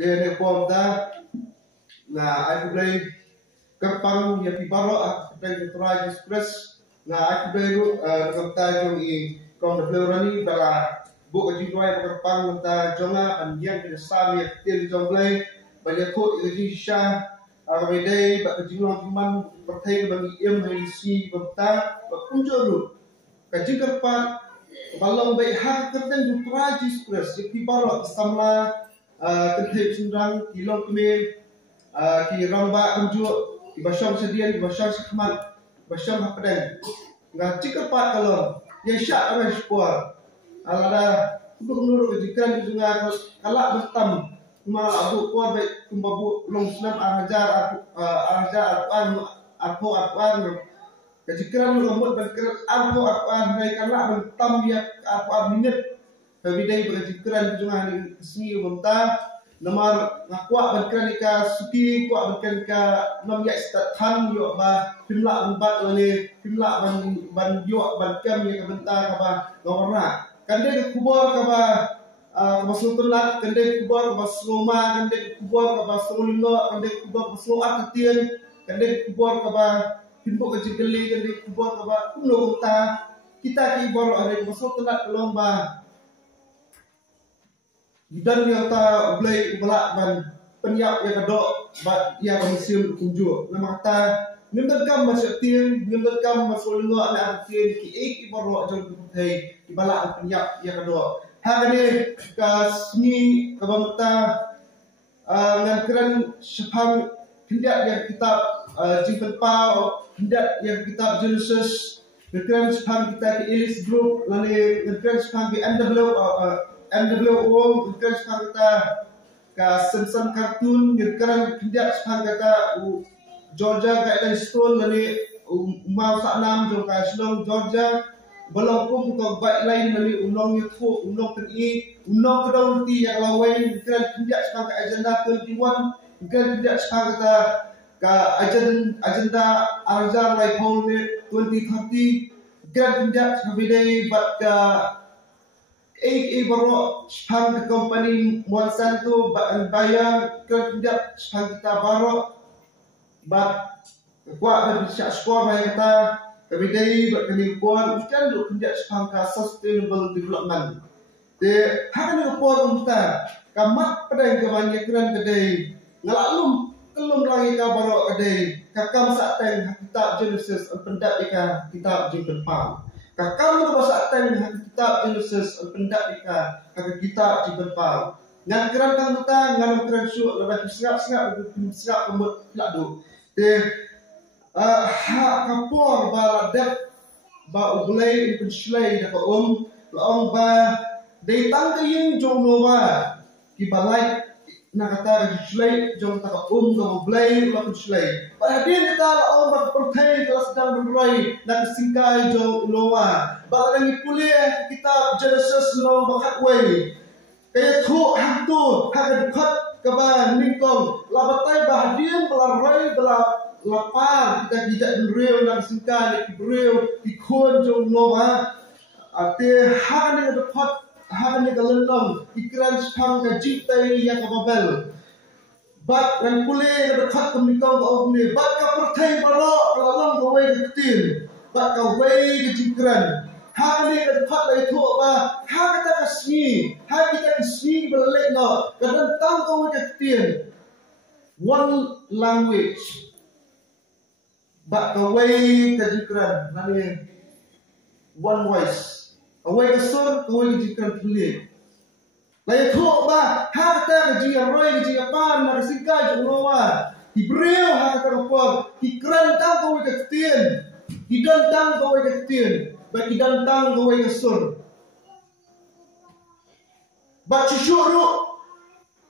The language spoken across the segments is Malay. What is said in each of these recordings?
Dia pom ta na aku play kapang ya pibaro aku play try express na aku play kata jong I kong the florani bara bu ka jinwai kapang ta jonga an yang ke sami til jong play balik ko ji sha aku day ba jinwang man pertai bagi im hari si bata ba kunjuru ka jingkapa balong baik hak tertentu try express ya pibaro sama terhadap sendang kilong kemil ki ramba unjuk ki basam sedian ki basam sekhmat basam hapadan ngaci kepat kalau ya syak orang sport alada untuk menurut kejikan juga kalak bertam mal abu kuat baik kumbabu long senam arajar aku kejikan lembut berkerat aku baik kalak bertam dia aku minit Pembidai berkejikan juga hari kesini umumta nomor ngakuak berkeran ika suki kuak berkeran ika nom yak statan yuk ba pimla empat oleh pimla ban yuk ban kem yang kebentar kaba ngorna kande ke kubur kaba kaba sultanat kande kubur kaba sloma kande kubur kaba solingo kande kubur kaba sloa ketian kande kubur kaba pimbuk kejigeli kande kubur kaba kuno umta kita ki bor ada kaba sultanat lomba dan yang ta blay belak ban penyak yang kedok bat yang museum kunjuk nama kata ngembekam masuk tiang ngembekam masuk lengo anak tiang ki ek ibaro jong thei ki balak penyak yang kedok hari ka seni kabamta ngan keran sepang hendak yang kitab jimpen pau hendak yang kitab Genesis keran sepang kita ki Ellis Group lani keran sepang ki NWO bukan sepangkata ka Simpson kartun bukan tidak sepangkata Georgia Guidelines lani umau saknam joka Shillong Georgia belum pun untuk baik lain lani unong yutu unong teni unong kedong ti yang lawan bukan tidak sepangkata agenda 21 bukan tidak sepangkata ka agenda Arja Laipol 2030 bukan tidak sebidai bat ka baru sepang company Monsanto bayar kerja sepang kita baru bat kuat bersyak skor bayar kita kebidai berkenipuan kan untuk kerja sepang ka sustainable development de hak ni upor kita kamat pada kebanyakan kedai ngalalum kelum lagi ka baru kedai kakam sateng kitab Genesis pendat ika kitab jingken pam kakam lu bahasa teng kitab Genesis pendak ika kitab diberpal ngan keran kang kita ngan keran syuk lebih serap pemut ladu de hak kapor ba dep ba ulai penslai da laong ba de tang ke yin jong nova ki balai na kata penslai jong ta no ulai la penslai Padahal kita laong ba pertai kalau sedang berrai nak singkai jong nova ba lagi kuliah kitab Genesis no bakat way kaya thu hantu hak dekat ke ba ningkong labatai bahadian belarai bela lapar kita tidak berrew nak singkai berrew di kon jong nova ate hak ni dekat hak ni kalendong ikiran sepang ka jitai yang kababel bat dan kuliah dekat kemitong kau ni bat ka pertai barok lalang kawai ketin bat ka way kejikran hak ni dekat lai tu ba hak kita kesni hak kita kesni belek no kadang tang kawai ketin one language bat ka way kejikran nani one voice kawai kesur kawai kejikran kuliah Lai thuk ba hak ta ke jia roi ke jia pan na singkai jong noa di breu hak ta ko di kran tang ko ke tien di dan tang ko ke tien ba di dan tang ko ke sur ba chushuru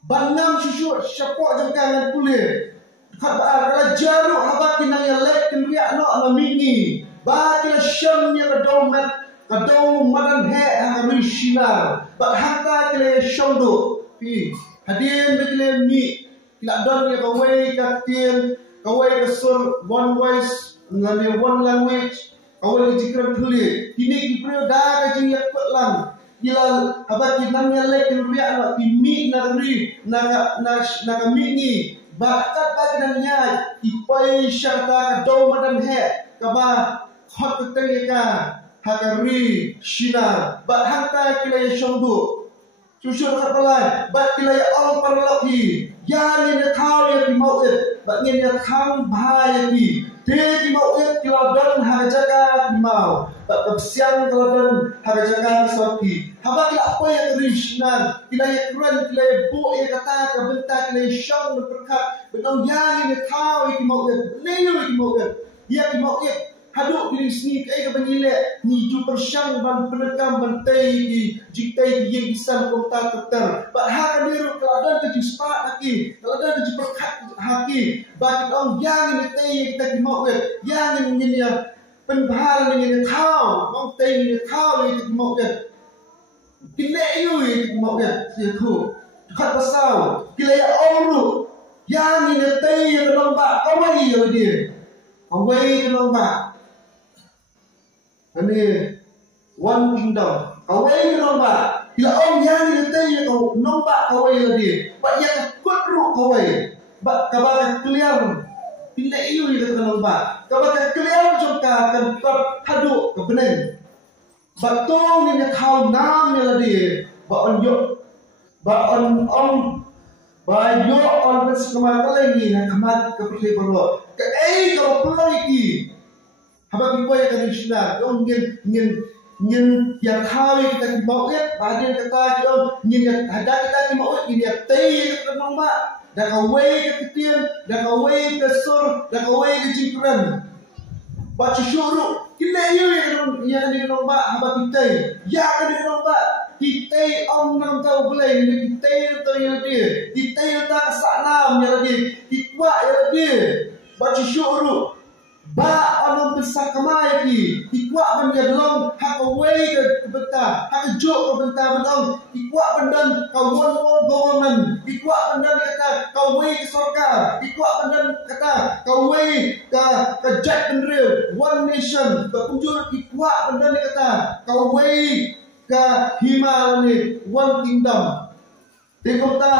ba nam chushur syapo jong kan kuliah khat ba kala jaru habat kinang ya lek kinria no na mingi ba kila syam ya domat kadau madan he harishina ba hatta kile shondo pi hadin bekile mi kila don ya kawai katien kawai kesur one voice ngani one language kawai jikran thuli kini kiprio da ka jing yak lang ila haba kinam ya le kilria na kimi nagri na mingi bakat bagi dan nya ipai syarta do madan he kaba hot tengeka hakari shina ba hanta kilai shongdu susur kapalai ba kilai all parloki yani ne thau ya ki mauet ba ngin ya kham bhai ki te ki mauet kiladan hajaga mau ba kapsiang kiladan hajaga soki haba kila apa ya krishnan kilai kran kilai bu ya kata ka benta kilai shong berkat benong yani ne thau ya ki mauet leyo ki mauet ya ki mauet haduk diri sini ke penile ni ju persyang ban penekam bantai di jitai di yang isam kota teter ba ha diru keladan ke jispa haki keladan ke perkat haki bagi orang yang ini tai kita dimau yang ini ya penbahal ini thau orang tai ini thau ini dimau kile yu ini dimau situ dekat pasal kile ya orang yang ini tai yang lomba kawai ya dia kawai lomba ini one kingdom kawai lomba bila om yang ini tanya kau nomba kawai lagi pak ya kudru kawai bak kabar clear tidak iu itu lomba kabar clear juga tempat hadu kebening batong ini kau nam lagi bak on yo bak on om bayo on kesekamar lagi nak kemat kepercayaan baru ke kalau perlu iki haba pipo ya kanishna dong ngin yang kau kita mau lihat badan kata dong ngin ada kita mau ini ya tei kita nomba dah kawai ke ketian dah kawai ke sur dah kawai ke jipran baca syuruk kita yang di nomba haba kita ya di nomba kita om nam tahu boleh kita tu yang dia kita tak kesanam yang dia kita yang dia baca syuruk ba ono besar kamai ki ikwa ban ya belum hak away ke benta hak jok ke benta belum ikwa bandan kawan government ikwa bandan kata kawai ke sarkar ikwa bandan kata kawai ke jack and real one nation berkunjung ikwa bandan kata kawai ke himal ni one kingdom di kota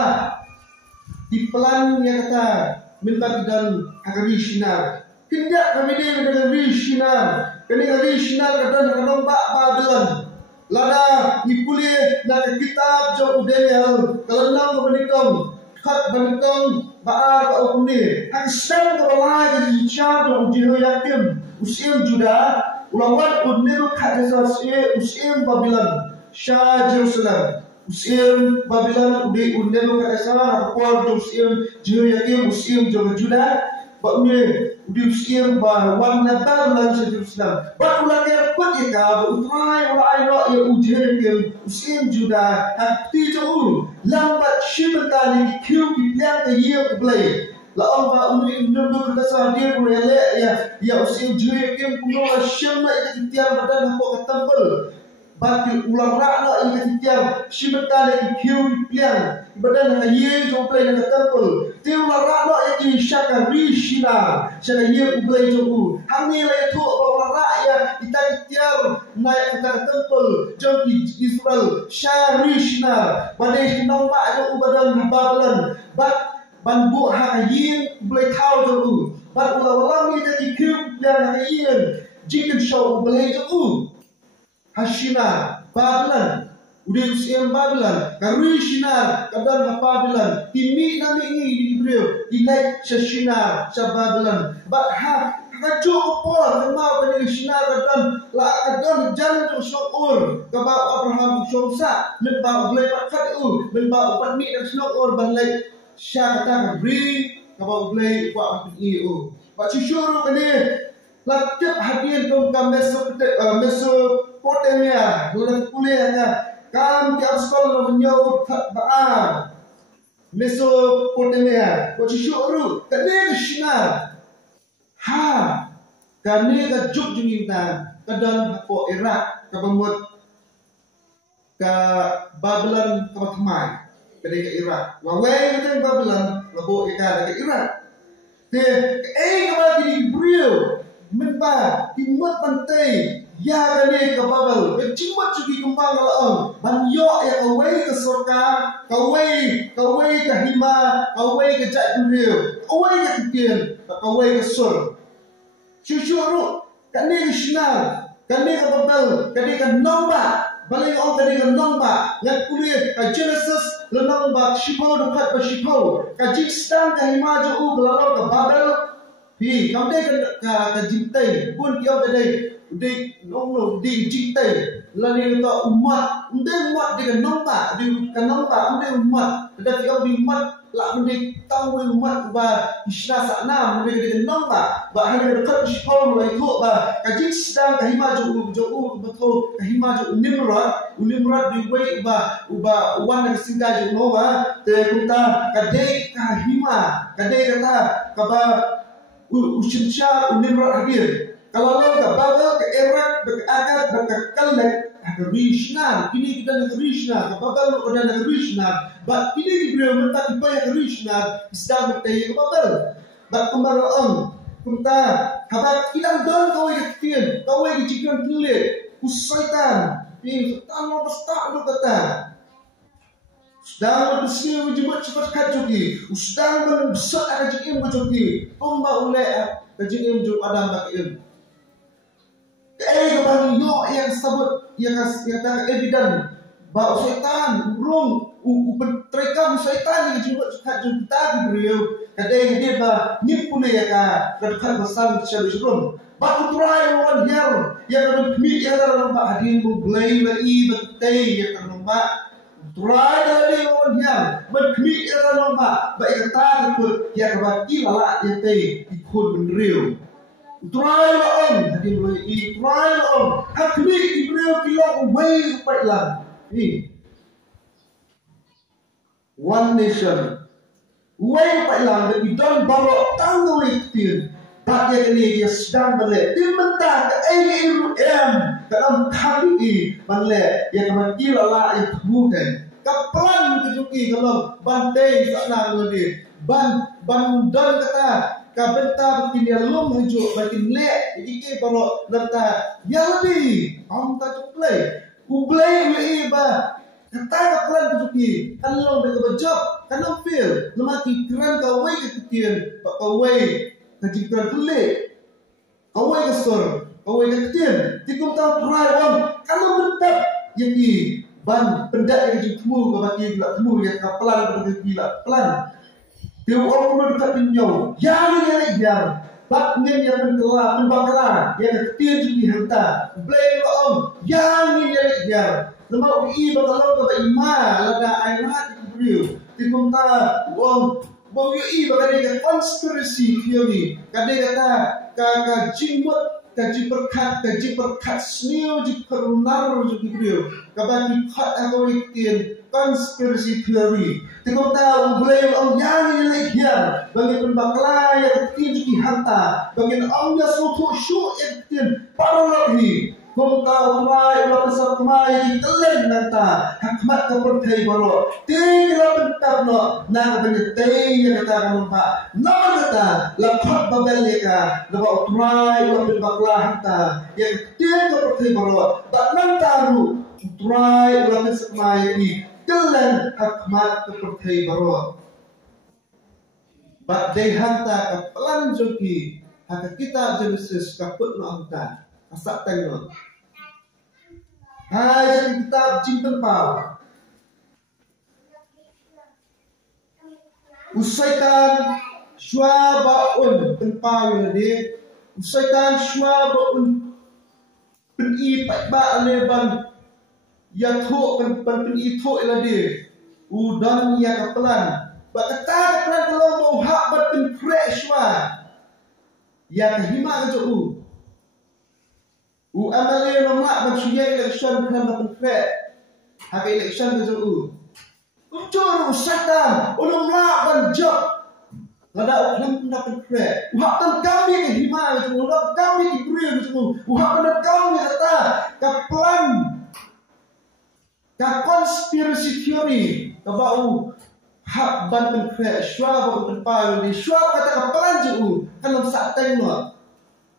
di pelan yang kata minta dan agari sinar tidak kami dia dengan rishinan, kini rishinan kadang kadang Babylon. Lada ipuli nak kitab jauh Daniel, kalau nang bernikam, kat bernikam baar kau ni. Hak sedang terlalu jadi jauh Jehoiakim, usim Juda, ulawat unneru kadesas usim Babylon, Shah Jerusalem. Usim Babylon unneru kadesas, kuar usim Jehoiakim, usim Juda. Bakne diusim ba wan natar lan Jerusalem ba ulangnya pun ika utrai ulai ro ya uje ke usim Juda hati jo lambat shibtani kiu ki plan ke ye blai la on ba umi ndu ka sa dia rele ya usim Juda ke kuno shimma ika tiang badan ko temple bagi ulang rakna ika tiang shibtani kiu ki plan badan ye jo play na temple ti ulang rakna ika shaka rishina shaka ye ublay jo hangi la itu ulang rakya ita tiang naik ke temple jo Israel sharishna badai nomba jo badan Babylon bat banbu hayin ublay thau jo bat ulang ika kiu plan hayin jikin show ublay jo Hashina, Babylon, udah usiam Babylon, Karishina, kadang Babylon, timi nami ini di Hebrew, inaik Shashina, Babylon, but ha, kacau pol, kemau pada Shina kadang, la kadang jalan tu snor, kebab Abraham Shomsa, membau boleh pakai membau upat mi dan snor balai, Shah kata beri, kebab boleh buat apa ini Pak Cishuru kene, latip hadian kau Mesopotamia, bulan kuliahnya, kam tiap sekolah menyau baan Mesopotamia, kau syuru, kene Shina, ha, kene kejuk jengita, kadang po Iraq, kabamut, ke Babylon kamatmai, kene ke Iraq, wawai kene Babylon, labo ika ke Iraq, te, kabagi di Hebrew. Memba timut pantai ya kani ke babel cimot cuki kembang laong ban yo ya kawai ke surga kawai ke hima kawai ke jat dunia kawai ke ketian kawai ke sur syusyuru kani ke sinar kani ke babel kani ke nombak balik orang kani ke nombak ngat kuliah ke Genesis le nombak shipau dekat ke shipau ke jistan ke hima ju belalong ke babel hi kamde ke jintai pun kiau tadi di nong di jintai lani to umat umat di kanongba ude umat tetapi kau di umat la ude tahu umat ba isna sana ude di kanongba ba hanya dekat shipau lai ko ba kajin sedang kahima ju betul kahima ju Nimrod di wei ba wan yang singgah ju no ba te kunta kadai kahima kadai kata kaba usinsya Nimrod hadir. Kalau lo ke Babel, ke Irak, ke Agad, ke Kalek, ke Rishna, kini kita ke Rishna, ke Babel udah ke Rishna, but kini beliau minta supaya ke Rishna, bisa bertanya ke Babel, but kembali kita, habat kita don kau yang ketian, kau yang cikan tulis, kusaitan, ini tanah besar lo kata. Sedang bersih menjemput cepat kajuki, sedang bersih akan jikim kajuki, kumba uleh kajikim ju adam bakim. Kebang yo yang sebut yang kata evident bahawa setan urung penterikan setan yang jemput cepat kita beliau kadang dia ba nipu ya ka dekat besar serum. Batu try one here yang kami yang dalam hadin mulai lagi betai yang nampak try dari one here berkami yang nampak baik kata ikut yang bagi lala yang teh ikut menreal. Try on, hadi mulai try on. Hakmi Ibrahim kilang way pailan. One nation. Way pailan that we don't borrow tanggo itin. Tapi kini dia sedang balik. Dia mentah ke AUM dalam kali balik yang mati lala yang kemudian. Kapan kejuki kalau bantai sana lagi. Ban dan kata kabenta begini lom hijau batin lek iki baru nata ya lebih am ta play ublay we ba kata kaplan tuki kalau be bejok kalau feel lemati kran ka we ketien ka we kajikran tule ka we kesor ka we ketien tikum ta try on kalau bentak yaki ban pendak yang jutmu ka baki temu ya kaplan gila pelan. Dia orang dekat penyau, yang bak ngin yang mentelah, membakar, yang ketian juga hantar, blame om, yang ni yang, lemak ui bakalau kepada imam, lada ayat beliau, tikum ta, om, bau ui bakal dia konspirasi theory, kadang kata, kaji perkat, senior ji perunar juga beliau, kabagi kat atau ikhtiar konspirasi theory. Tikum tahu boleh om yang ini lehian bagi pembakla yang tinggi hantar bagi omnya suatu syuk yang parologi. Kum tahu try ulah besar kemai kelen nanta hakmat kepercayaan baru. Tiga bentar no nang benyetai yang kata nampak. Nama kata lapat babelika lepas try ulah pembakla hantar yang tiga kepercayaan baru. Tak nantaru try ulah besar kemai kelen hakmat kepercayaan baru. But they hantar kepelan joki hak kita Genesis kaput no angka asak tengok. Hai kitab cinta pau. Usaikan syuabaun tempau ni. Usaikan syuabaun peni ba leban ya tho peni tho elade. Udan ya kapelan. Ba kata kapelan kalau mau hak batin fresh wa. Ya kahima jo amale lemak bersuya election kan berfek hak election tu ucur usatan ulum la banjok lada ulam nak berfek hak tan kami ke hima tu ulum kami ibri tu hak tan kami kata kaplan ka conspiracy theory ka bau hak ban berfek syua bau terpal ni syua kata kaplan ju kan sak tengok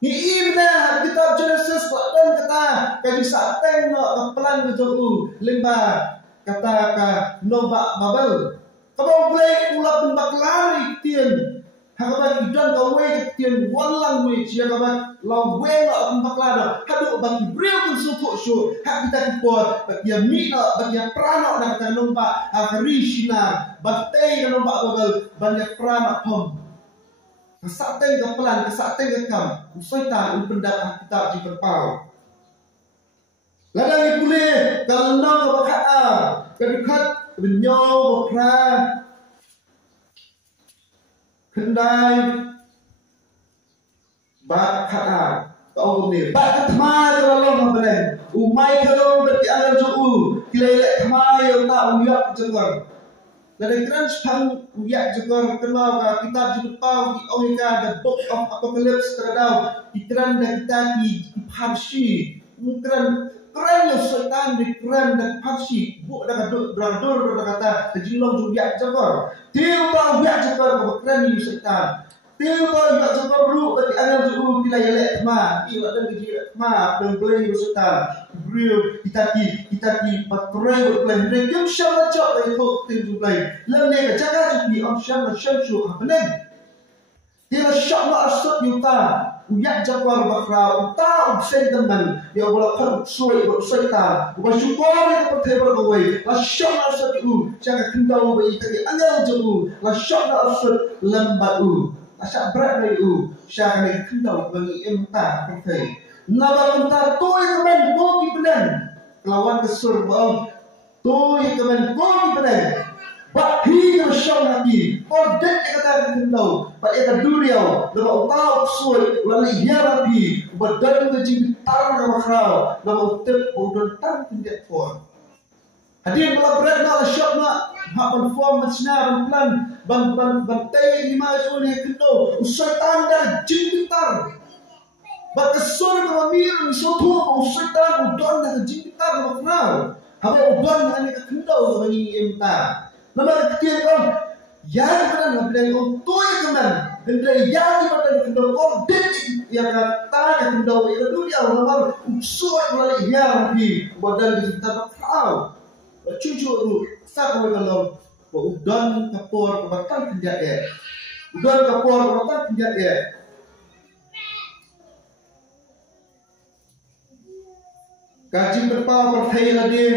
Ni na kitab Genesis dan kata kaji sateng no pelan betul limba kata ka nombak babel. Kau boleh ulat nombak lari tian. Hakabat idan kau wei tian walang wei cia kabat lau wei no nombak lada. Hadu bagi beriu pun suku su. Hak kita kipor bagi mi no bagi prano nak kata nombak akari sinar. Batai nombak babel banyak prano pom. Kesateng ke pelan, kesateng ke kam. Syaitan pendapat kitab di berpau. Ladang pulih kalau nang ke bakha, kedekat benyau berpra. Kendai bakha. Kau ni. Bak ketmai kalau mabelen. Umai kalau berti alam juu. Kilelek ketmai yang tak uyak jengor. Dari kerana sepang uyak juga kenal kitab Jepang di Omega the Book of Apocalypse terhadap di kerana kita di Parsi kerana yang syaitan di kerana dan Parsi buat dah beradur kata terjilong uyak juga tiba uyak juga kerana yang syaitan tiba uyak juga perlu bagi anak juga bila yelek ma ia ada kerja ma dan boleh yang syaitan real kita di patrai berplan rekem syam cak dari kau tim jublai lemne jaga jubi am syam su abnen dia syam asat yuta uyak jakwar bakra uta ubsen teman dia bola kan suai bersyaitan bersyukur dia patrai bergawai la syam asat u jaga kendau bayi tadi angal jemu la syam asat lembau asak berat dari u syakane kendau bagi emta patrai Naba kentar toy kemen koki penen lawan kesur bau toy kemen koki penen bat hi syam hati ordet kata kendau bat eta duriau leba utau suai lali hiarapi badan ke jitar ka makrau leba tep bodon tan tindak for hadir bola berat na syam na hapan form macna ban tei lima jone kendau usai tanda jitar Bakasur na mamir sotu o syaitan udon na jinta na mafnal. Haba udon na ni kakendaw na mangi emta. Nama ketian kon yan kana na bilang on toy kaman. Dendra yan di mata kendaw kon dit yang kata kendaw ila dunia nama usuat wala iya bi badan di jinta mafnal. Cucu ru sa ko kalau udon kapor kabatan kenja udon kapor kabatan kenja Kaji berpau berthai lagi,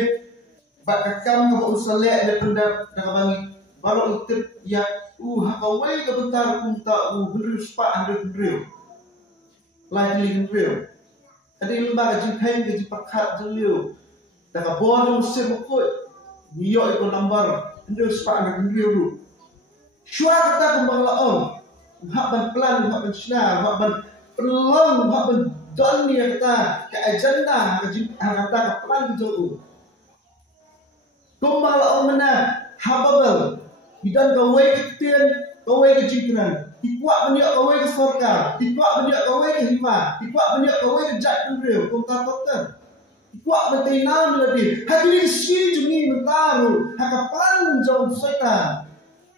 bakakam ke usalek dan pendap dan bangi baru utip ya hakawai ke bentar punta beriu sepak hari beriu, lain beriu. Ada lembaga jengkai gaji pakat jeliu, dan kabor musim mukut, niyo ikut lambar beriu sepak hari beriu. Syua kata kembang laon, hak ban pelan, hak ban sinar, hak ban pelong, hak ban don ni kata ke agenda kata ke pelan jauh. Kumbang laon mana hababel idan kawai ketian kawai ke jingkran ikuak banyak kawai ke sorka ikuak banyak kawai ke hima ikuak banyak kawai ke jat pendriu kumta dokter ikuak betai nam lebih hadirin si jungi mentaru hakapan jauh syaitan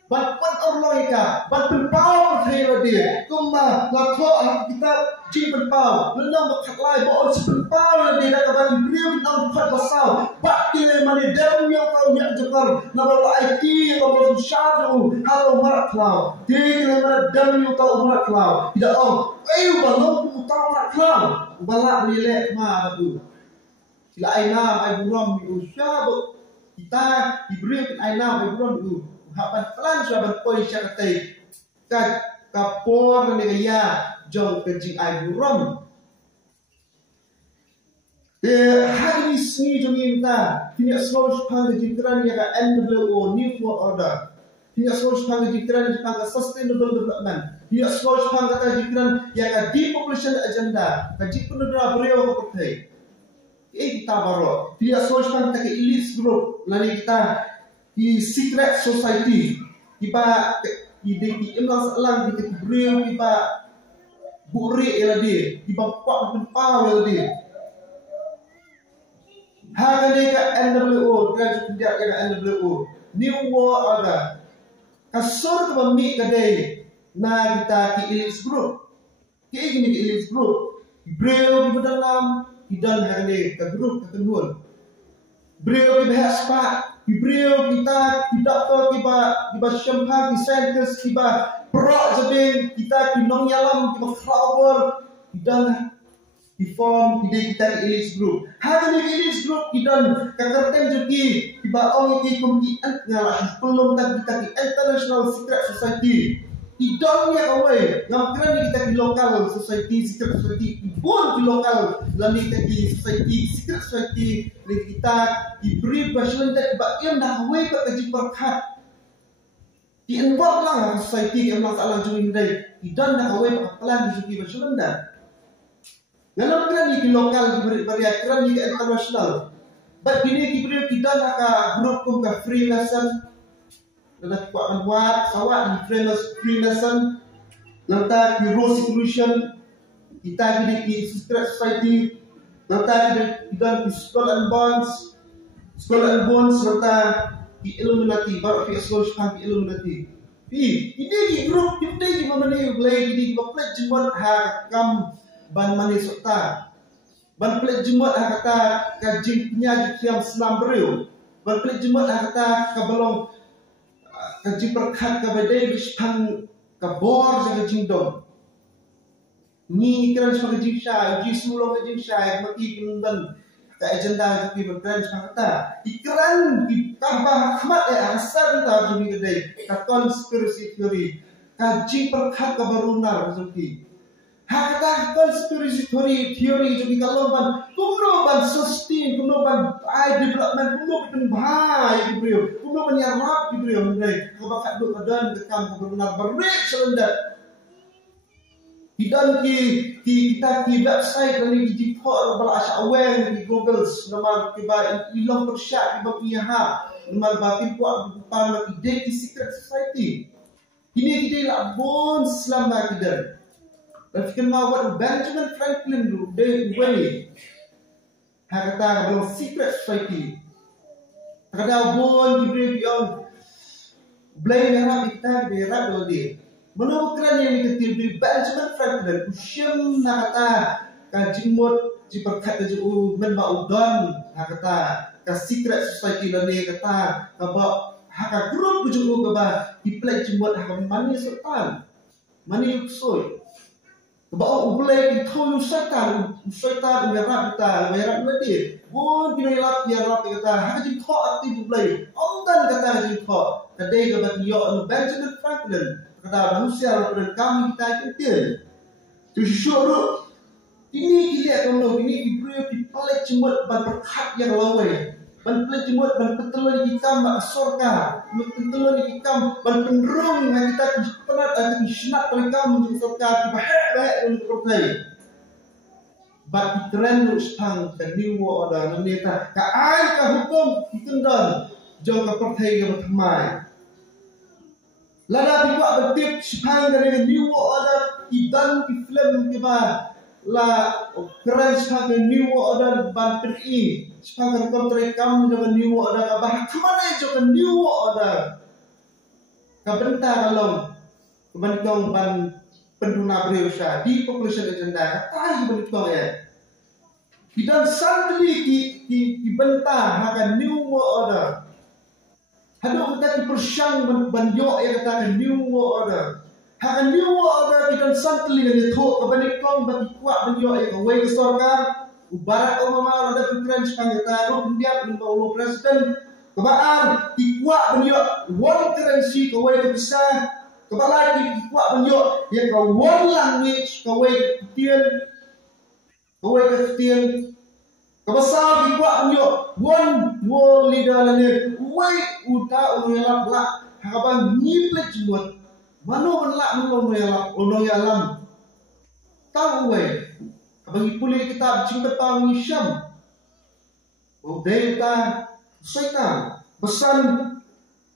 Bapak Allah ika, bapak pau percaya dia. Kumma lakho kita jiban pau, lenong bakat lai bawa jiban pau dia nak bagi beliau nang buat pasal. Bak dia mani dem yang tahu yang jekar, nama IT atau syadu, kalau marak klau. Dia mana dem yang tahu marak klau. Tidak oh, balong tahu marak klau. Balak lelek mah tu. Sila aina ai buram di syadu. Kita diberi aina ai buram tu. Hapan pelan sudah berpoi syaratai kapor negaya jong kencing ai buram hari ini jong minta tidak selalu sepang kejitran yang NWO New World Order tidak selalu sepang kejitran yang Sustainable Development tidak selalu sepang kejitran yang Depopulation Agenda kajik penudra beriau kepertai kita baru tidak selalu sepang ke elite group lalu kita di secret society iba di emas elang di beriau iba buri eladi iba kuat berpau eladi harga dia NWO dan tidak ada NWO New World Order kasur kebami kadai na kita ki elite group Kayak gini ke elite group. Beliau di dalam dan hari ke grup ketemuan. Beliau di bahas pak. Beliau kita tidak tahu tiba syampa di sentence tiba perok jadi kita di nong yalam tiba flower dan di form kita di elite group. Hari ini elite group kita kekerten jadi tiba orang ini kemudian ngalah belum kita di international secret society. Idamnya away, ngam kita di local society, secret society, pun di lokal, lalu kita di society, secret society, lalu kita diberi bahasa dan bagian dah away ke kaji perkat. Di involve lah society yang masalah jumlah ini, idam dah away ke pelan di segi bahasa Landa. Ngalam kerana di lokal diberi kerana di international. But ini diberi kita nak grup pun ke free lesson. Dalam kuat buat sawat di Freemason, lantar di Rose Solution, kita di Secret Society, lantar di Skull and Bones, lantar di Illuminati, baru di Association di Illuminati. Ini di grup kita di mana ni boleh di plek jembat hakam ban manis sota, ban plek jembat kata kaji penyaji yang selam beriu, ban plek jembat kata kabalong kaji perkat kabadai bispang kabor sa kajing dom. Ni kran sa kajing siya, uji sulong kajing siya, mati kinundan ka agenda sa kibagkran sa kata. Ikran, kabah hamat asar nita jumi kadai, ka conspiracy theory, kaji perkat kabarunar suki. Hakata conspiracy theory jumi kaloban, kumnoban sustain, kumnoban development, kumnoban bahaya diberiu, kumnoban yarap diberiu mengenai kabakat duk badan dekam kebenar berik selendat. Idan kita website dari digital belasya aware di Google nama kiba ilang persyak kiba piha nama batin puak bukan ide secret society. Ini kita lah bon selama kita. Dan fikir mawar Benjamin Franklin dulu dari Wales. Kata kalau secret society. Kata bon diberi yang blame yang kita berat dulu dia. Menurut kerana yang diketir di Benjamin Franklin, usiam nak kata kajimut jiperkat kaju menba udon nak kata ke secret society dan dia kata kaba haka grup kaju kaba diplay jimut haka mani sultan mani uksoi. Bawa ulai itu syaitan merah kita merah nanti. Pun kita elak kata hak jadi thok aktif ulai. Ondan kata jadi thok. Kadai kata dia Benjamin Franklin kata manusia dan kami kita kecil. Tujuh ini kita kalau ini diberi dipalai cemut ban berkat yang lawai. Ban pelai cemut ban petelur kita mak surga. Petelur kita ban penderung kita penat kita senat mereka menjadi surga dibahak untuk percaya. Bat keren rusang kaniwa ada neta ka ai ka hukum kitendon jong ka percaya ka bertemai. Lada biwa betip sepang dari niwa ada idan di film kiba la keren sepang niwa ada bantri sepang kontrak kamu dengan niwa ada bah kemana jo kan niwa ada ka bentar kalau kebanyakan ban penduna berusaha di population agenda kata begitu ya. Dan suddenly dibentah akan new world order. Hadap kita dipersyang banyak yang kata new world order. Akan new world order dan suddenly yang dituk kebanyakan bagi kuat banyak yang away ke surga. Barack Obama ada pikiran sepanjang tahun dia menjadi presiden. Kebaan dikuat banyak one currency kawai ke besar. Kepala dikuat banyak yang kau one language kawai ketian. Kawai ketian. Kebesar dikuat banyak one world leader lagi. Kawai udah ulang belak. Harapan nyiplet jemut. Mana belak ulung yalam. Tahu kawai. Abang pulih kita cinta tahu Syam. Delta Syaitan pesan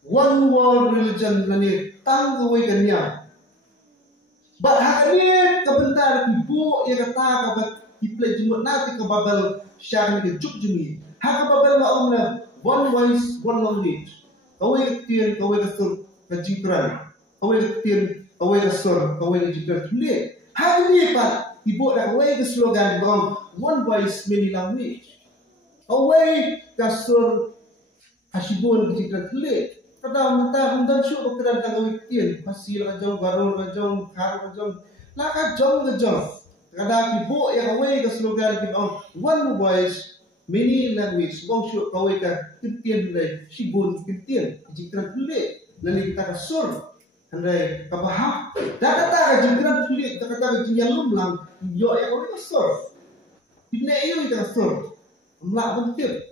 one world religion lani tangguh kanya. Bahkan ni kebentar ibu yang kata kabat diplay jemut nanti kebabal syar ni juk jumi. Hak kebabal maumna one voice one language. Kawai ketian kawai kesur kejikran. Kawai ketian kawai kesur kawai kejikran tulik. Hari ni Pak, ibu dah away ke slogan bang, one voice many language. Away kasur asibun ketika kulit. Kadang mentah mendan syuk keran kagak witin, hasil kajong baru kajong kar kajong, lah kajong. Kadang ibu yang away ke slogan bang, one voice many language. Bang syuk kawai ke kitian le, sibun kitian ketika kulit. Lalu kita kasur. Andai kabaham, dah kata jengkeran tulis, dah kata jenjang lumlang, yo yang orang kasur, ini iyo kita kasur, melak bentuk.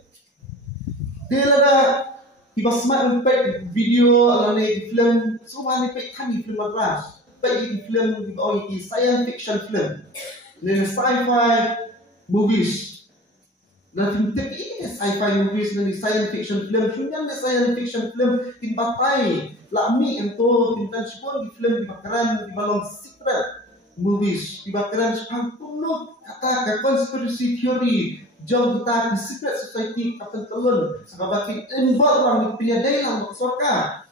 Dia ada tiba smart impact video, alane film, semua ni impact kami film madras, impact film tiba orang ini science fiction film, ni sci-fi movies. Dan film ini sci-fi movies ni science fiction film, cuma ni science fiction film timbatai. Lami untuk tintan sepuluh di film dibakaran di balong secret movies dibakaran sepang penuh kata konspirasi teori jauh kita di secret society kapten telun sahabat involve orang di penyadai lang sorka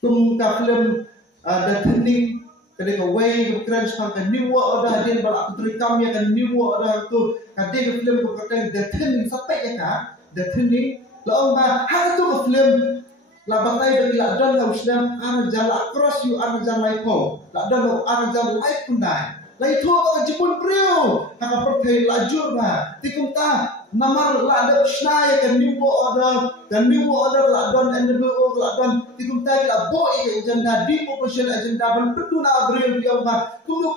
tumka film the turning kadang away dibakaran sepang ke new world ada hadian balak putri kami akan new world ada tu kadang film dibakaran the turning sampai ya kak the turning laong ba hal tu film labatai bagi lakdan lau sedang anak jalan across you anak jalan laipau lakdan lau anak jalan laip pundai lai thua ka jipun priu haka perthai lajur ba tikum ta namar lakdan snai kan new order lakdan NWO lakdan tikum ta la boy agenda deportation agenda ban penduna abril dia ba kuno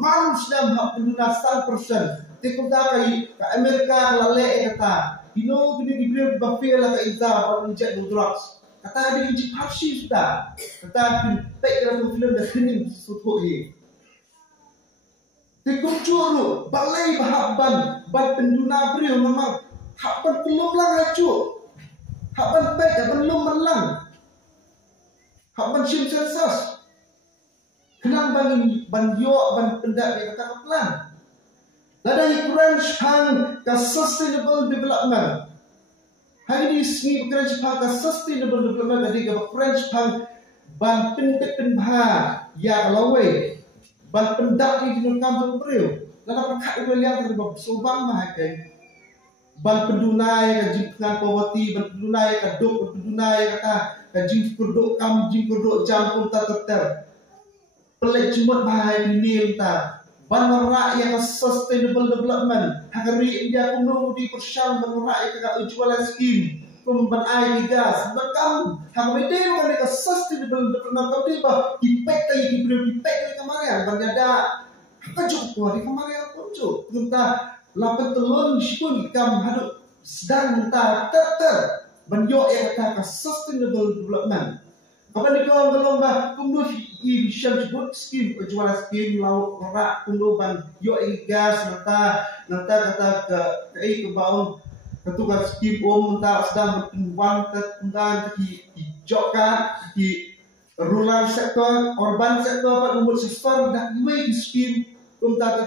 manus sedang hak penduna 100% tikum ta kai ka Amerika lale kata ino gini dibril ba feel la ka izar ba inject drugs. Kata ada uji parsi sudah. Kata baik dalam film dah kening suatu ini. Tikum curu balai bahaban ban penduna beriu memang haban belum lang hacu. Haban baik belum melang. Haban sim sensas. Kenang ban yo ban pendak yang kata pelan. Ladai French hang ke sustainable development. Hari ini seni pekerjaan Jepang ke sustainable development dari French Jepang ban penbah yang lawai ban pendak di dalam kampung beriu dalam perkat yang terlibat sobang mahakai ban pendunai ke jingkan poverty ban pendunai ke duk ban pendunai kata ke jingkurduk kam jingkurduk jampung tak terter pelik cumut bahai ni entah ban merak yang sustainable development hari India kuno di persyang ban merak yang jual skim ban air gas ban kam hang bede kan ke sustainable development kau tiba impact tadi impact kemarin ban ada apa cukup di kemarin kuncu kita lapan telun pun kam haduk sedang entah ter ban yo yang kata ke sustainable development apa ni kau berlomba kuno vision sebut skim jual skim lauk merak kuno ban yo gas nata kata ke baun ketugas skim mentah sedang berkembang tentang hijaukan di rural sektor urban sektor apa umur sektor dah iwe skim mentah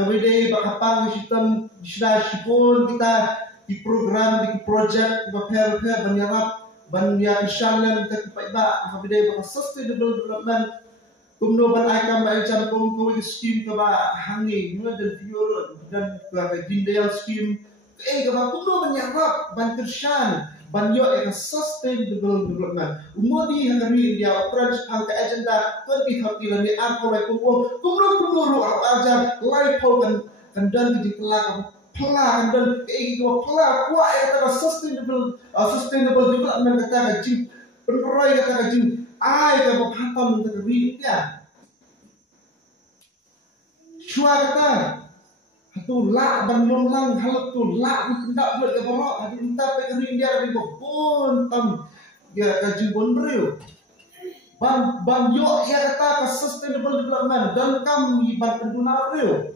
everyday bakapang sistem sudah sipun kita di program di project prepare menyerap banyak insyaallah kita kipai everyday bak sustainable development kumno ban aikam macam kumko skim ke ba hangi dan fiur dan ke dindayal skim kaba kumno menyerap ban kershan ban yo sustainable development umodi hari dia approach ang agenda 2030 lan ni angko lai kumno ru aja lai kan dan di pelak pelan dan pelan kuat kata sustainable development kata jing penroy kata jing ai ka paham kata ria syua kata tu la ban long lang hal tu la ndak buat ke borok adi entah pe ria di pun tam dia ka jing bon beriu ban yo ya kata sustainable development dan kami ban penduna beriu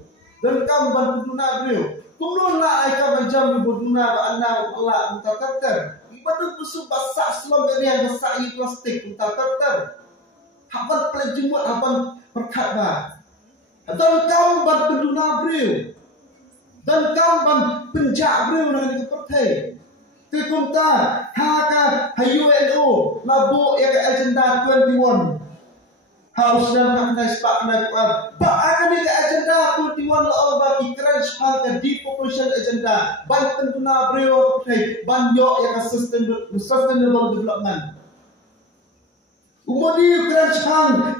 kumno la ai ka macam boduna ba ana Allah entah terter ibadu busu basak selom yang basak i plastik entah terter haban pelajumut haban perkat ba dan kam ban penduna beriu dan kam ban penjak beriu dengan pertai ke kumta ha ka UNO labo ya agenda 21 Harus dalam kena sepak kena kuat. Bahkan ni agenda 21 law bagi crunch harga depopulation agenda. Ban tentuna brio ban yo yang sustainable development. Umudi crunch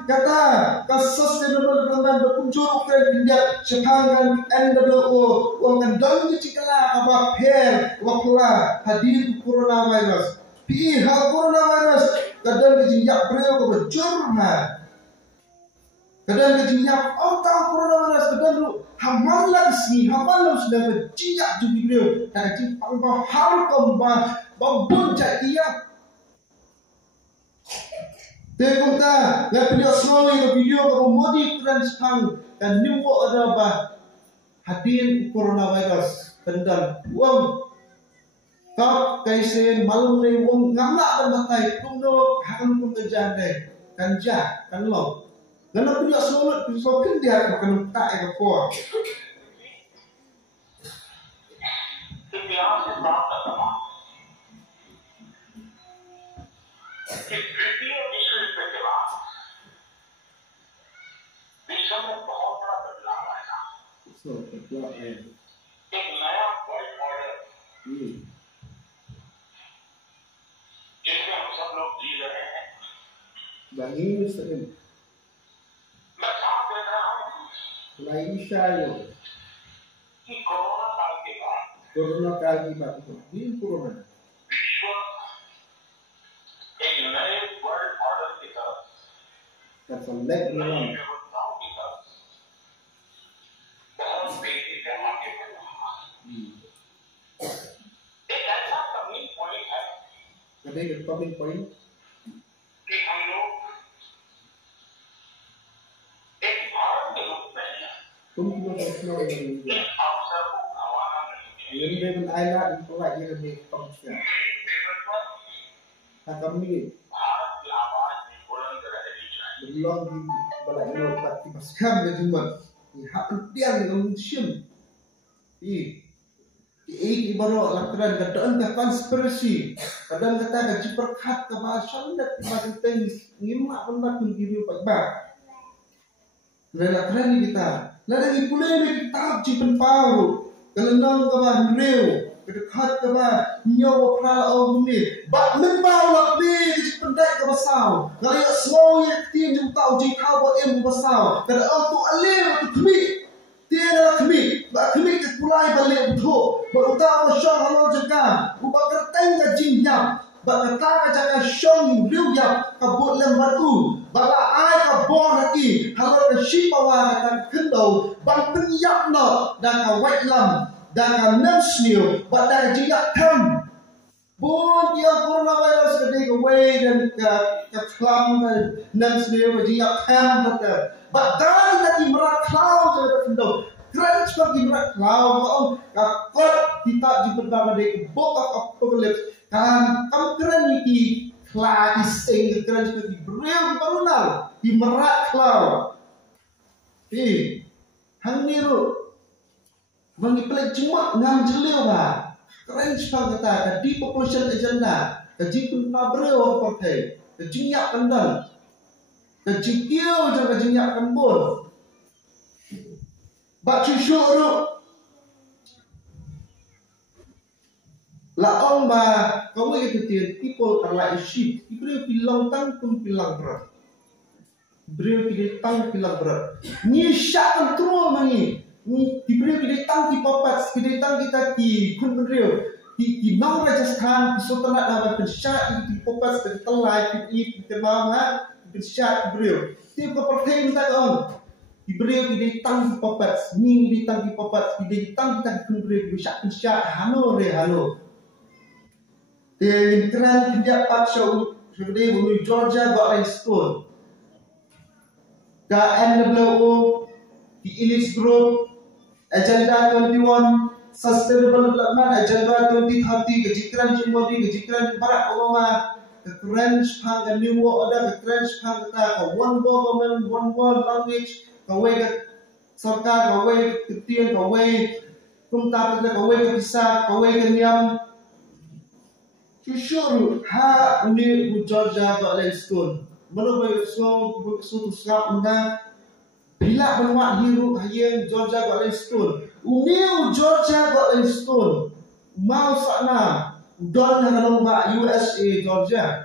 kata sustainable development berkunjung ke India Jepang kan NWO kan dong cikala apa pair apa pula hadir coronavirus. Pi hal coronavirus kadang kejinjak brio ke berjurma. Kadang kejinjak orang coronavirus kadang lu hamalah sini hamalah sudah berjinjak juga brio. Kadang Jepang bahar kembang buncak dia. Tengokta, yang video slowly video kamu modi crunch dan nimbo ada apa hadir coronavirus kendal uang tak kaisen malu ni uang ngamak dan makai tunggu hakam pun kerja deh kanja kan lo dan video slowly dia akan tak ekor. विश्व में बहुत बड़ा बदलाव आएगा। एक नया world order जिसमें हम सब लोग जी रहे हैं। मैं साफ देख रहा हूँ कि कोरोना काल के बाद विश्व एक नए वर्ल्ड ऑर्डर की तरफ Turning point कि हम लोग एक भारत के रूप में इस अवसर को गंवाना नहीं चाहिए। भारत की आवाज भी बुलंद रहनी चाहिए। Baru lakukan kadang konspirasi, kadang kata gaji perkat ke bahasa dan bahasa tenis ngimak benda pun diri baik. Lakukan kita, lagi pula kita cipen paru, kelenang ke bah reu, kedekat ke bah nyawa pral ni, bak membau lagi cipen dek ke basau, kalau semua yang tiang tahu jika kau basau, kada tu alir tu kami. Dia adalah kami kepulai balik betul. Berutama syong halau jaga. Ubah tengah jinjam. Berkata jaga syong liuyap kabut lembatu. Bala ai kabon lagi. Halau ke sipawa akan kendau. Bang penyak no. Dan ka white lam. Dan ka nemsniu. Badan jinjak kam. Bun dia coronavirus kedai ke way dan ke klam ke nemsniu. Jinjak kam kata. Badan tadi merak klau je kendau. Crunch bagi merak klau kau kakot kita di pertama dari book of apocalypse kan keren iki klais crunch bagi beriau barunal di merak klau. Hang niru bagi pelak cuma ngam jeliu ba. Crunch bagi kita di population agenda kaji pun beriau pakai kaji nyak kendal. Kecikil jangan jinyak kembul. Baca syuruk. Laong ba kau itu tiada people terlalu isi. Beliau bilang tang pun bilang berat. Beliau pilih tang bilang berat. Ni syak kontrol mani. Ni beliau pilih tang di papat. Pilih tang kita di kun beliau. Di Nong Rajasthan Sultanat dapat bersyak di papat di telai di kemana. Bersyak beliau. Tiap pertanyaan kita on. Beliau pilih tang popat, ni pilih tang popat, pilih tang kita beliau bersyak halo re halo. Dia intern kerja paksa seperti bumi Georgia Government School. Da NWO, the Elite Group, Agenda 21, Sustainable Development Agenda 2030, kejikiran Modi, kejikiran Barack Obama. Crunch hang a new order, crunch hang a one government, one world language, away sarkar, away tiang, away kumta, away bisa, away kenyam. Sure, ha uni Georgia Government School. Mana boleh suatu serap anda bila bermuat hiru hayang Georgia Stone. Uniu Georgia Stone mau sana don yang nombak USA Georgia.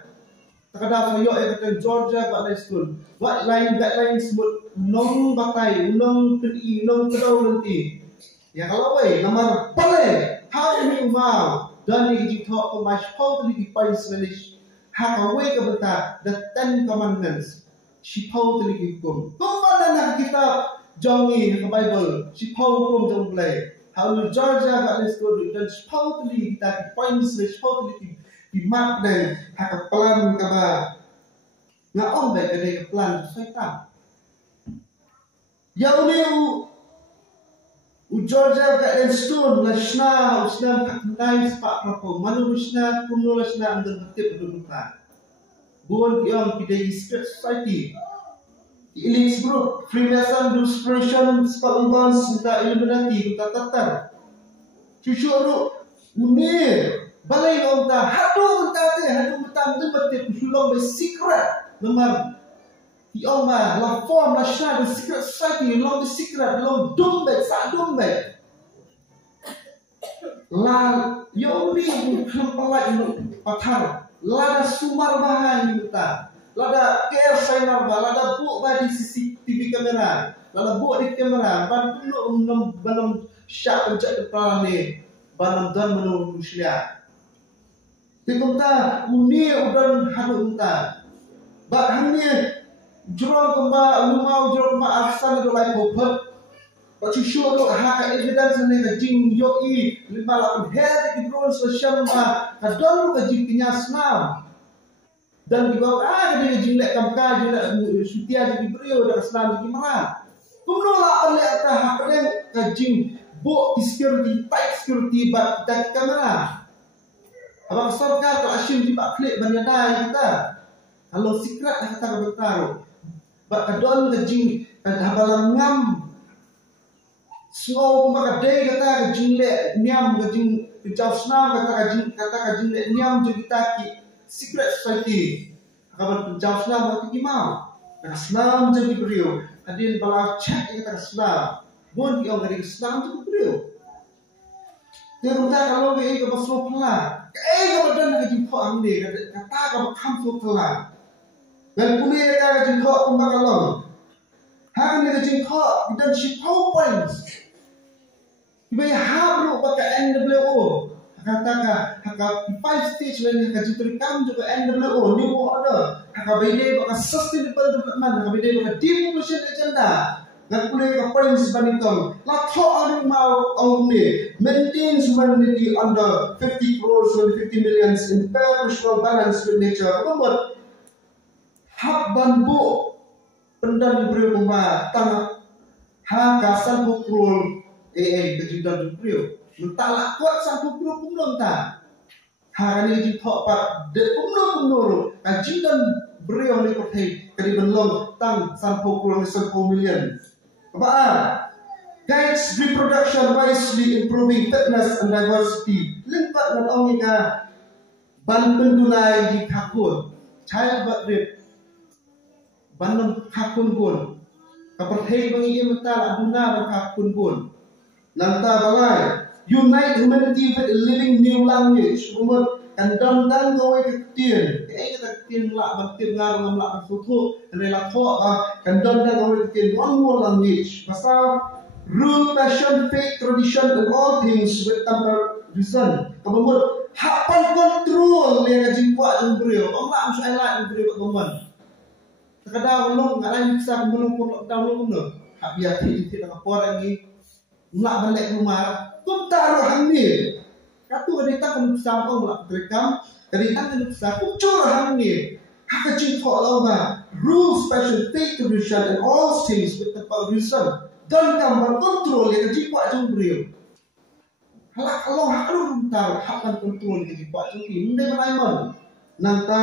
Terkadang saya kata Georgia Stone. Buat guideline sebut nong batai, nong peri, nong kedau nanti. Ya kalau nomor boleh how ini mau dan ni kita talk about how to define Spanish. Hak away ke benda the 10 commandments. Sipau tuli hukum. Kumana nak kita jongi ke Bible. Sipau hukum jong play. How to Georgia Stone dan sipau tuli kita define Spanish. Sipau tuli di mak dan hak plan ke ba. Nga on baik ke plan syaitan. Yang ni Georgia Stone lashna usna kaknai sepak rapo manu usna kuno lashna angin bertip berduka. Bukan yang pidai secret society, Elite Group, Freemason, Inspiration, Spalumban, Sinta Illuminati, Kuta Tatar. Cucuk munir, balai onta, hadu betam tu bertip sulong secret memang. Yang la form la shna the secret society long the secret long dumbe sa dumbe la yo ni kempala ini pathar la da sumar bahan kita la da care signer ba la da bu ba di CCTV kamera la da bu di kamera ban puno banam syak pencak depan banam dan menu muslia tikumta uni udan hadu unta ba hanya Jurang kemba lumau jurang kemba aksan itu lai popet. Pacu syur tu hak evidence ni kajing yoi lima lapan head di bron sosial ma kadang kajing kenyasnam dan di bawah ada kajing lek kamka jilek sutia di brio dan senam di mana. Kumnola oleh hak kadang kajing bo security tight security bat kita kamera. Abang sorka tu asyim di bak klik banyadai kita. Kalau secret kata bertaruh. Kadon kajing habalang ngam slow makadai kata kajing le nyam kajing kejauh senam kata kajing le nyam kita ki secret society kabar kejauh senam kata gimau kata senam jadi beriu adin bala cek kata senam bon ki orang kata senam jadi beriu terus kalau ke basro pula kalau dan kajing kau ambil kata kau kampung pula dan punya kata jengkok pembakalong. Hari ni jengkok dan sipau points. Ibai hablu pakai NWO. Kata 5 stage lain kata jengkam juga NWO new order. Kata bede pakai sustainable development. Kata bede pakai devolution agenda. Dan punya kata points banitong. Lato orang mau orang ni maintain humanity under 50 crores or 50 millions in fair mutual balance with nature. Apa hak banbu pendan diberi pemba tanah hak kasan pukul kejudan diberi mentalak kuat sang pukul kumlon ta hari ini jipok pak de kumlon kejudan beri oleh pertai kadi benlong tang sang pukul 10 million apa guides reproduction wisely improving fitness and diversity limpat dan omega ban pendulai di kakun childbirth rate Bandung kakun pun, kaperhei bangi ia mental aduna kakun pun. Lanta balai, unite humanity with a living new language. Umur kandang dan gawe ketian, kita ketian lak bertian ngar lak berfoto, rela kok kandang dan gawe ketian one more language. Pasal rule, passion, faith, tradition, and all things with temper reason. Kemudian hapan kontrol yang jimpa yang beriau, Allah mesti elak yang beriau kemudian. Kadang long ngarai bisa menung pun lockdown long no. Hak biar tidak lapor lagi. Nak balik rumah, kum taruh hamil. Katu kadita kan sama orang rekam, kadita kan bisa kucur hamil. Hak kecil kok lama. Rules, special faith, tradition, and all things with the reason. Dan gambar kontrol yang kecil kuat jung beriau. Halak kalau hak lu taruh hak kontrol yang kecil kuat jung ini. Mending malaiman. Nanta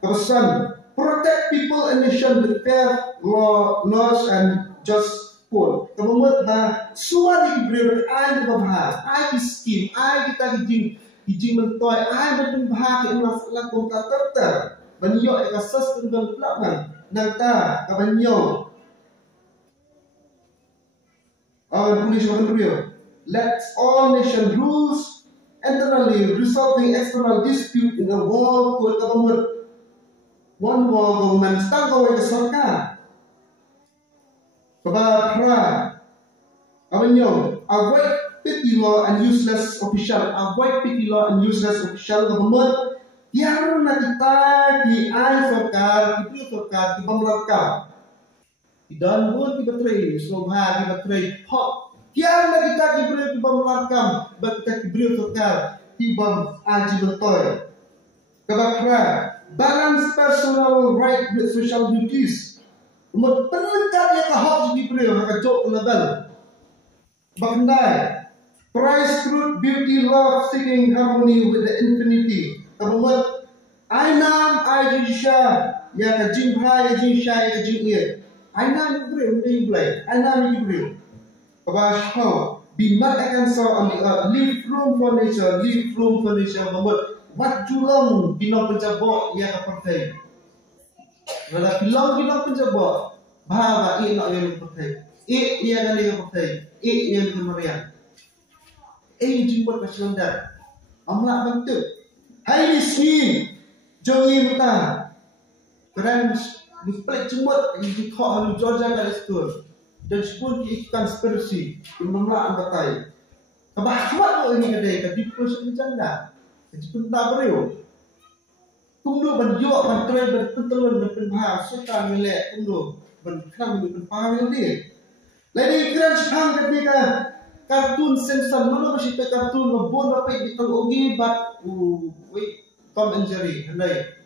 kepesan. Protect people and nation with fair laws and just code. Kemudian semua diberi ai berbahas, ai skim, ai kita hijing mentoy, ai berbahas yang masalah kontak terter. banyo yang sustainable development nangta kabanyo Polish Material. Let all nations rules internally resolving external dispute in the world to government. One world government stanggaw ke sarkar. Kabatra kabanyo avoid petty law and useless official. Avoid petty law and useless official government. Tiang na kita di ay sarkar, di sarkar, di pemerintah. Dan pun kita trade, Slovakia kita trade hot. Tiang na kita diberi di pemerintah, kita diberi sarkar, di bam aji betul. Kabakra balance personal right with social duties. Memperlengkap yang kahok diberi, maka jok level. Bakandai price, truth, beauty, love, seeking harmony with the infinity. Kamu ainam ajisha ya kajin bhai kajin shai kajin ir ainam ibril mending blay ainam ibril kabasho be not against on the earth, leave room for nature, leave room for nature. What julong binong penjabot ya kapartai wala bilong binong penjabot bahwa nak yang kapartai yang kan yang kapartai yang kemarian jumpa keselendar amla bentuk. Hai miskin, jongi muta. Kerana dipelik cemut di kau halu Georgia kat situ dan sepun konspirasi memang angkatai. Kabahwat ini kedai kadi proses janda. Jadi tak beriu. Tunggu banjok bantuan berpentelun berpenbah suka melek tunggu berkram berpenbah ini. Lagi keren sepang ketika kartun Simpson mana masih tak kartun membon apa di teknologi bat Tom and Jerry hendak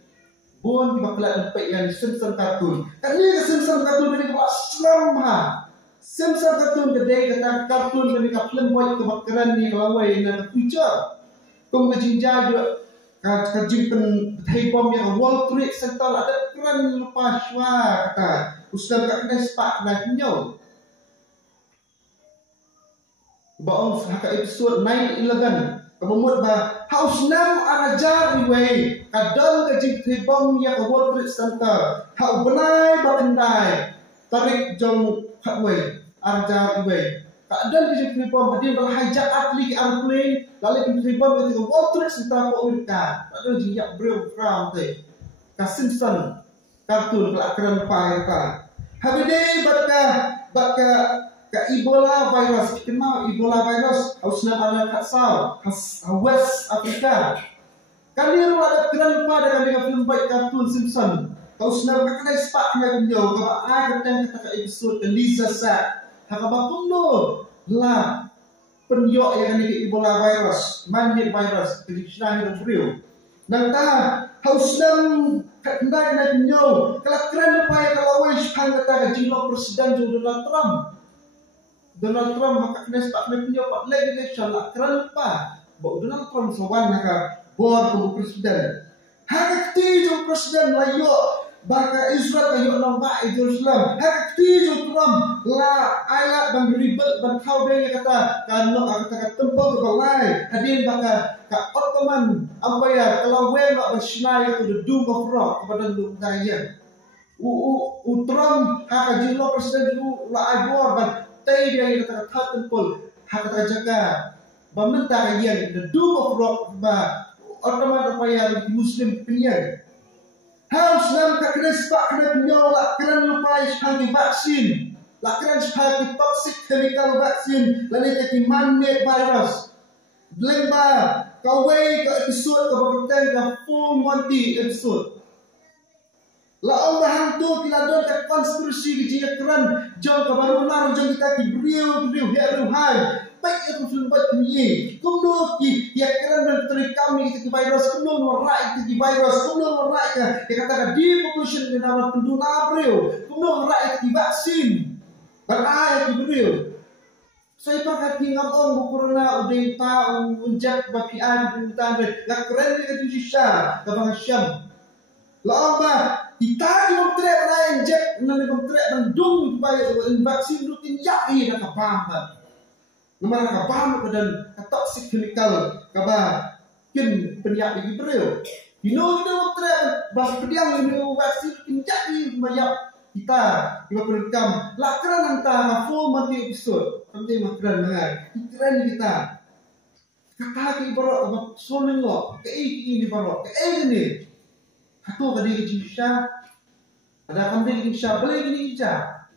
bon bakal apa yang Simpson kartun kan ni Simpson kartun ni buat selama Simpson kartun kedai kata kartun ni film buat kebakaran ni kelawai na future kong kejinja juga kajimpen bom yang Wall Street Center ada keren lepas wah kata ustaz kat kedai sepak nak nyau baong haka episode 9/11 kemumut ba house nam arajar iwe kadang kajib bom yang Wall Street Center hau benai bakandai tarik jong hakwe arajar iwe kadang kajib bom hadir bal hijack atli airplane lalu kajib bom itu Wall Street Center ko Amerika kadang jiyak brew crown te ka Simpson kartun kelakaran pa habide baka ka Ebola virus, kenal Ebola virus, harusnya ada kasal, West Africa. Kali ini ada keren pada dengan film baik kartun Simpson. Harusnya berkenai sepak yang jauh, kalau ada yang kata episode Lisa Sack, hakabah kuno lah penyok yang ini Ebola virus, mandate virus, kejiksaan yang beriu. Nangta harusnya kendai kena penyok, kalau keren upaya kalau wish kata jilok presiden Donald Trump. Donald Trump maka kena sepak punya pak legislation lah kerana apa? Bahawa Donald Trump sewan maka buat kamu presiden. Hakti jom presiden layu baka Israel layu nampak Jerusalem. Hakti jom Trump lah ayat bang ribet bang kau dia kata kan kata tempat berbalai hadir baka ka Ottoman apa ya kalau we nak bersinai itu the doom of rock kepada dunia. Trump hakajilo presiden itu lah agor bang tay dia yang kata tempul hak kata jaga pemerintah yang the doom of rock ba otomatis apa yang Muslim punya harus dalam kena sepak kena penyola kena lupa sebagai vaksin lah kena sebagai toxic chemical vaksin lalu jadi man-made virus lembar kawai ke episode ke berkaitan ke full Monty episode la Allah hantu kiladon ke konspirasi ke keren jauh ke baru nar jauh kita ki beriu hai baik itu film buat ni kumno ki ya keren dan teri kami kita ki virus kumno norai ki virus kumno norai ka dia kata di population di dalam penduduk beriu kumno norai ki vaksin berai ki beriu saya pakai tinggal on corona udah tahu unjak bagi ada tentang la keren ni ke Syam ke bang Syam la Allah kita di mentrek na injek na mentrek ng dung bayar vaksin rutin yai na kapamad. Naman kapamad dan toxic chemical kaba kin penyak di beriu. bas pediang vaksin pinjak mayap kita perekam lakran antara full mati episode sampai makran dengar keren kita kata ibarat sonen lo ini baru ini satu tadi kisah ada kambing kisah beli ini kisah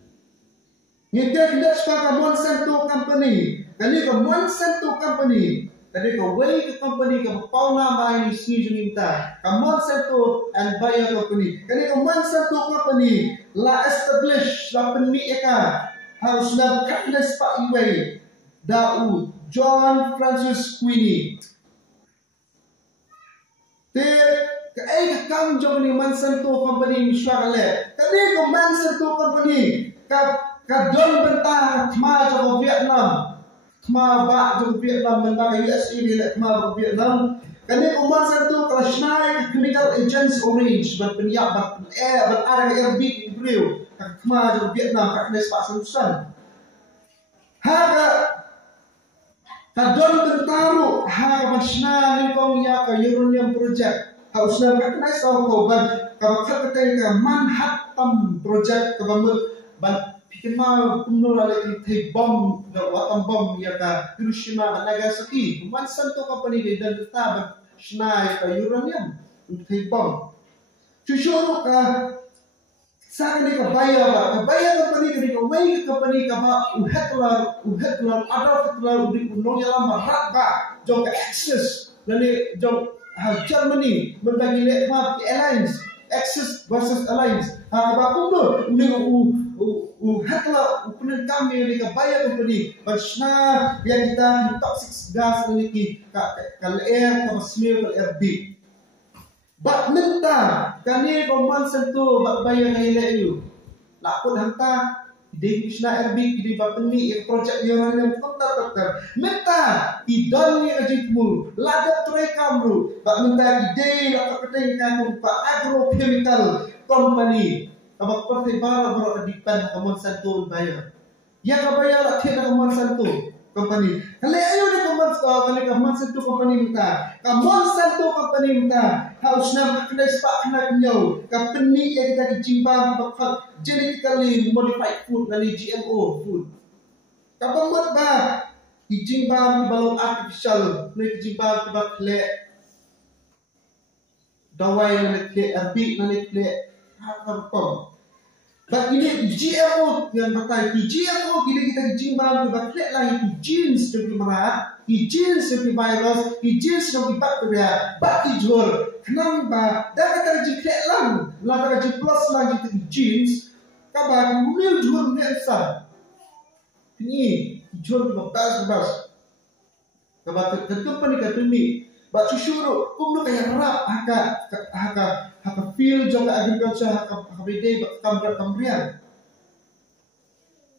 kita tidak suka Monsanto Company kali ke Monsanto Company tadi ke Way Company ke Pauna Maini Sijunita ke Monsanto and Bayer Company kali ke Monsanto Company la establish la peniaka harus na katnes pa iway dau John Francis Queenie te kai kang jong ni Monsanto Company miswale kali ke Monsanto Company ka don bentah ma jong Vietnam ma ba jong Vietnam bentah USA ni ma Vietnam kali ke Monsanto Krashnai chemical agents orange ban penyak ban air ban air big brio kama jong Vietnam ka nes pa sansan haga kadon bentaru haga masna ni kong ya ka uranium project hausna ka nes ko ban ka bakatay ka Manhattan project ka ban pikirma puno lagi thai bom watam bom ya ka Hiroshima dan Nagasaki Monsanto Company dan ta snai ka uranium thai bom cucuru ka sa ni ka bayar company ka Way Company ka ba uhetlar ada ketlar di unong ya lama rakba jong ka access dari jong Germany membagi lekma Alliance Access versus Alliance ba kundo ni uhetlar upunan kami ni ka bayar company pasna yang kita toxic gas ni ka air ka smell ka air big bat minta kani ko Monsanto bat bayar ngai lu lakon hanta di Krishna RB di bapeni project uranium kontak minta idon ni ajitmu lagat trekamru bat minta ide la keting kan pa agrochemical company abak partai bara bro dipan ka Monsanto bayar ya ka bayar la thena ka Monsanto company kali ayo ni ka Monsanto company minta ka Monsanto company minta harus nak kena sepak kena kenyau ka peni yang kita dicimbang bakal genetically modified food dari GMO food ka pembuat ba dicimbang di balon artificial ni dicimbang di bakle dawai ni ke arbi ni ke apa But ini GMO yang berkait GMO kita dicimbang di bakle lagi genes dari mana genes dari virus genes dari bakteria baki jor kenapa dah kata jiklek lang lah kata plus lagi ke genes kabar mil jor nesa ini jor bebas kabar company kata ni bak susuruh kumno kayak rap haka feel jong agriculture haka bede bak kambrian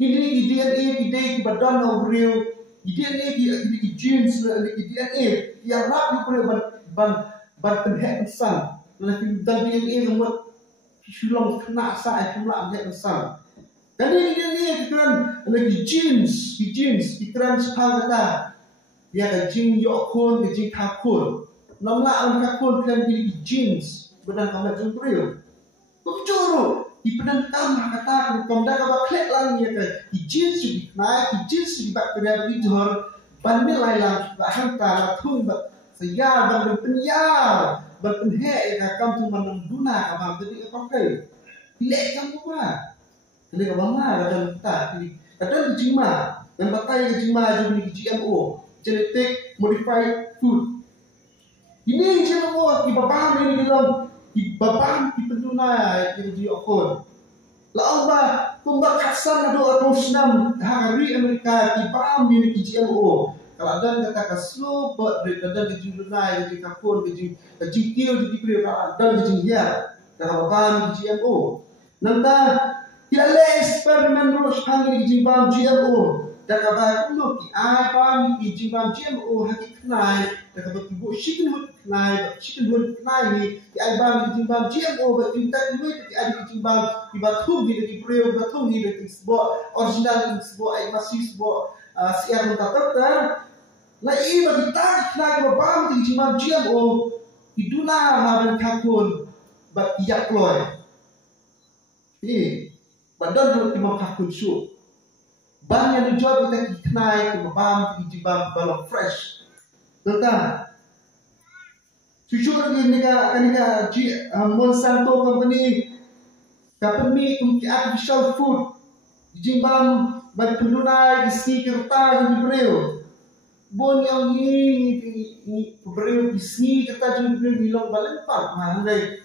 ini DNA ide badan obril DNA di genes di DNA yang rap di ban penhek besar lakin dan DNA membuat sulung kena sa pula penhek besar dan ini kan lagi genes ikan sepagata dia ada jin yokun ke jin takun namla ang takun kan di genes benar kamu jumpril kucuru di pedan tambah kata komda ka baklek lang ya ke genes di naik genes di bakteria di jor ban nilai lang bahan ta tung ba saya ban penyar ban penhe ka kam tu man duna ka ba jadi apa kai lek kamu ba lek ka ba dan ta kadang jima dan batai jima jadi GMO genetic modified food. Ini GMO ibabam ini bilang ibabam ipenduna yang diokon. Laamba kumba kasan ado atau senam hari Amerika ibabam ini GMO. Kalau ada kata kaslo ada gejuna yang dikapur gejikil diberi ada gejia kalau ibabam GMO. Nanda tidak eksperimen terus panggil ibabam GMO. Daga ba kuno ki ai ba mi ki jimbam GMO haki knai daga ba ki bo chicken hood knai ni ki ai ba mi jimbam GMO ba tinta ni ki ai ki jimbam ki ba thu ni ki preo ba thu ni ki sbo original ni sbo ai masih sbo siar mata tata la i ba ki ta knai ba ba mi jimbam GMO iduna haban kakun bat iyak ploy. Badan dulu timah kakun su. Ban yang dijual kita kenai ke babam ke jibam balok fresh. Betul. Jujur ni kan Monsanto company company artificial food jibam bagi penduduk di sini kereta di beriu. Bon yang ni beriu di sini kereta di beriu hilang balempar mandai.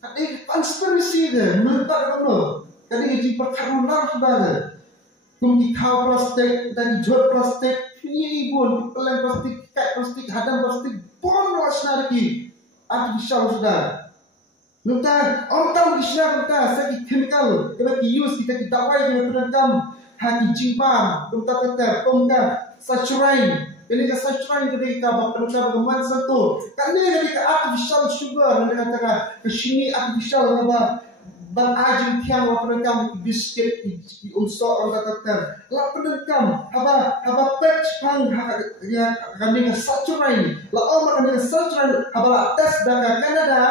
Kadi konspirasi deh, mentak kamu. Kadi ini perkarunan sudah. Kung ikaw plastik dan jual plastik, ini ibon, pelan plastik, kait plastik, hadam plastik, bon was lagi, artificial sudah. Nukta, orang Islam nukta, sakit chemical, kita use kita dawai dengan penerkam hati jimbang, nukta kata, kongka, sacurai, ini ke sacurai kita penerkam keman satu, karena ini ke artificial sugar, ini kata ke sini artificial apa? Ban ajin tiang wa penekam biskuit di unsur orang kata la penekam haba patch pang ya kami sacurai la omar kami sacurai haba la tes daga Canada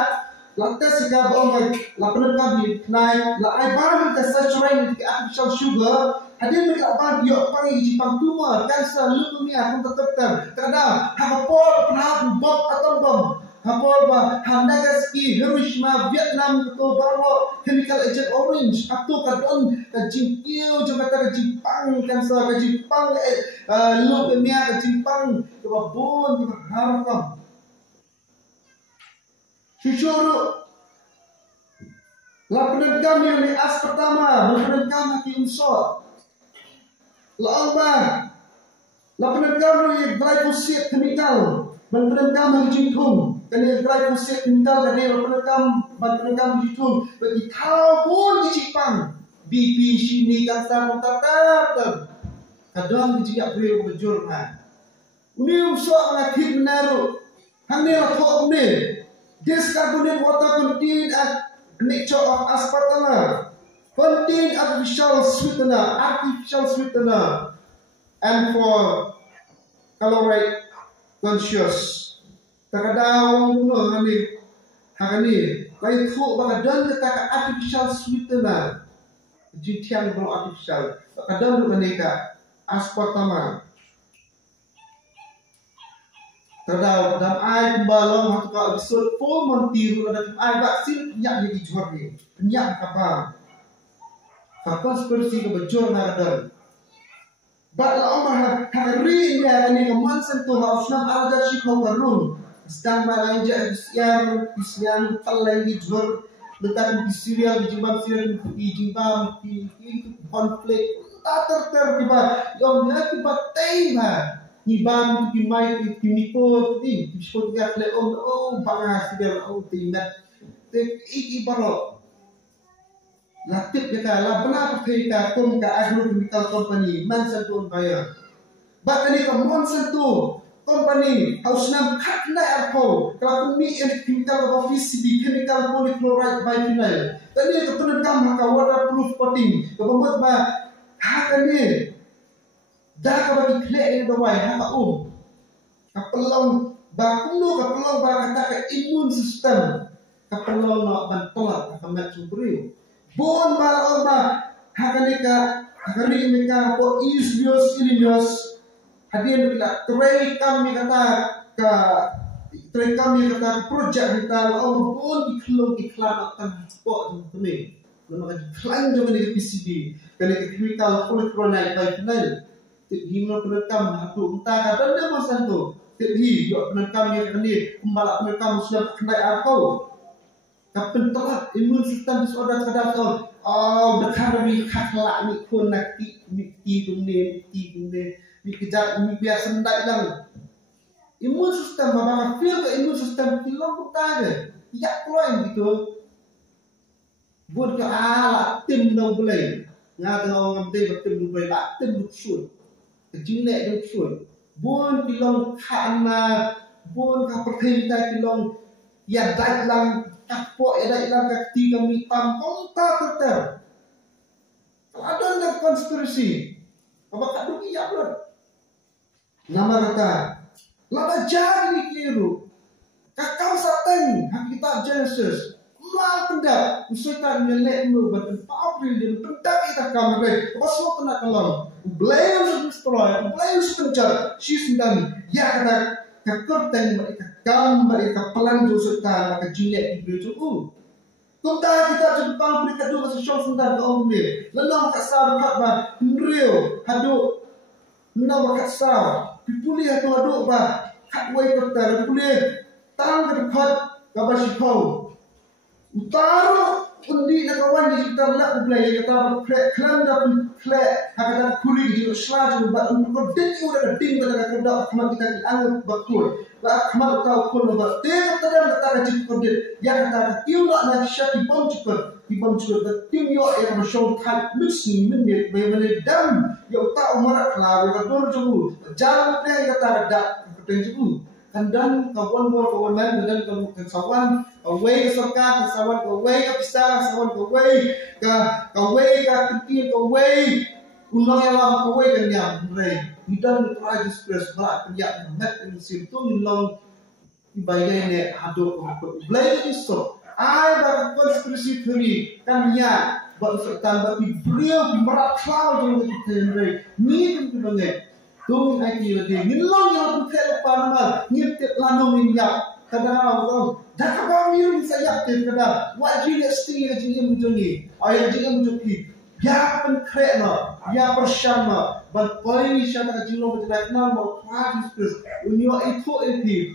la tes ga omar la penekam di naik la ai baram ke sacurai di artificial sugar hadir mereka ban yo pang di pang tumor kanser leukemia pun tetap kadang haba por penahap bom atau bom Hapol ba Nagasaki, Hiroshima, Vietnam itu baru chemical agent orange atau kadon kajingkiu juga kata Jepang kanser ke Jepang leukemia ke Jepang coba bon kita harapkan jujur la penegam yang di as pertama penegam hati unsur la penegam yang glyphosate chemical penegam yang jingtung kena glyphosate chemical kena penegam jingtung bagi kau pun di Jepang BP sini kanser tetap kadang dijak beri berjur ini unsur mengakhir menaruh hanya lakuk ini discarbonate water contain a nature of aspartame contain artificial sweetener and for caloric conscious terkadang hari kai thu bagadan kata artificial sweetener jitian belum artificial terkadang mereka aspartame terdapat dalam air balong atau episode 4 mentiru dalam air vaksin penyak jadi jual ni penyak apa seperti kebejur ada Baiklah Omar hari ini ada ni keman sentuh harusnya ada sih kau berun. Sedang belanja Islam telah dijual letak di Syria di Jimbam di konflik tak tertiba yang tiba tiba Jimbam di mai di Nipo di sebutnya oh bangsa dia tindak iki baru Latip kita lah benar kita kum ke agrochemical company Monsanto bayar. Bahkan ini ke Monsanto company harus nam katna erko kalau kami ini chemical of PCB chemical polychloride biphenyl. Dan ini kepenegam maka waterproof coating. Kemudian bah hak ini dah kebagi klek ini bawai hak kapelong bakulu kapelong kata ke imun sistem kapelong nak bantuan kamat subrio. Bon maloma hakanika po isbios ilimios hadir bila tray kami kata project kita bon iklan akan sport ni nama iklan juga ni PCB kena chemical polychloride biphenyl himno penekam hatu entah kata dia Monsanto jadi yo penekam yang ni pembalap penekam sudah kena aku Kapan telah imun sistem disorder terdapat dekat dari kakak ni pun nak ti tunde ni kejar ni biar sendak lang imun sistem apa feel ke imun sistem kilong kita ada ya keluar gitu buat ke ala tim dong boleh ngata orang ngambil betul boleh tak tim lusun kejinek lusun buat kilong kana buat kapertinta kilong ya dak lang Kapok ada ilang kakti kami tampong tak ter. Ada konspirasi. Apa kadung iya belum? Nama kata. Lada jadi kiru. Kakau sateng hakikat Genesis. Mal pendak usaha nyelek mu betul April dia pendak kita kamera. Apa semua kena kelam. Belum destroy, belum sepencar. She's done. Ya kata kekerten mereka gambar mereka pelan usaha mereka jelek di baju. Kita jumpa mereka dua sesuatu tentang kaum ni. Lalu mereka sah bah Rio hadu. Lalu mereka sah. Pipuli hadu bah. Katway kerta pipuli. Tang ke dekat kabasipau. Utara undi na kawan di kita nak play kata klan dah play kata kuli di selaju ba untuk ding udah ding pada kerja kemat kita dianggap betul ba kemat tahu pun ba dia tadam kata cip kodit yang kata tiu nak syati bom cepat tim yo yang show kat misi minit bagaimana dam yo tak umar kelar betul tu jangan play kata dak betul dan kawan dan kawan away ke serka kawan away ke pisah kawan away ke kentil away unang yang lama away kan yang mereka dan tragis press berat penyak met in simptom long ibayai ne hado ko blay isto ai ba konspirasi theory kan ya ba serta ba beliau merat cloud dengan kita ni kan banget Tung ai ki lagi ngilong yang tu lepa nama ngitip lanu minyak kada orang dah kau miru saya tip kada wajib sti lagi muncul ni ai lagi muncul ki ya pen krena ya bersama berpai syada jilo berjaya mau practice unyo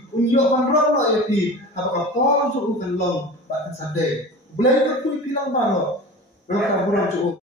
unyo panrono itu apakah tolong suruh kan long bahkan sadai boleh berkuih pilang baru berapa bulan cukup